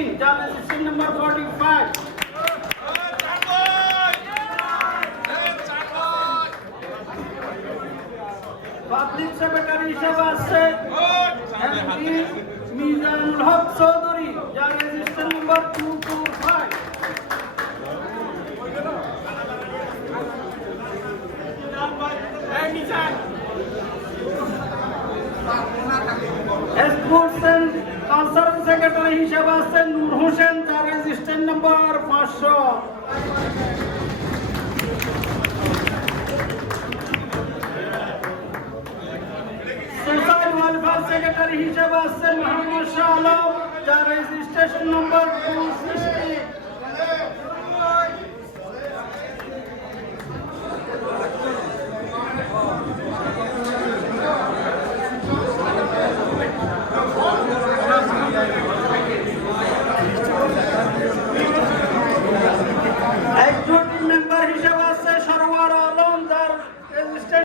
চৌধুরী, যার registration number 45। Public secretary হিসেবে আছে এমপি মিজানুল হক চৌধুরী, যার registration number 225। Sports and cultural secretary হিসেবে আছে নূর হোসেন, যার registration number 500। Social welfare secretary হিসেবে আছে মোহাম্মদ শাহ আলম, যার রেজিস্ট্রেশন নাম্বার 260।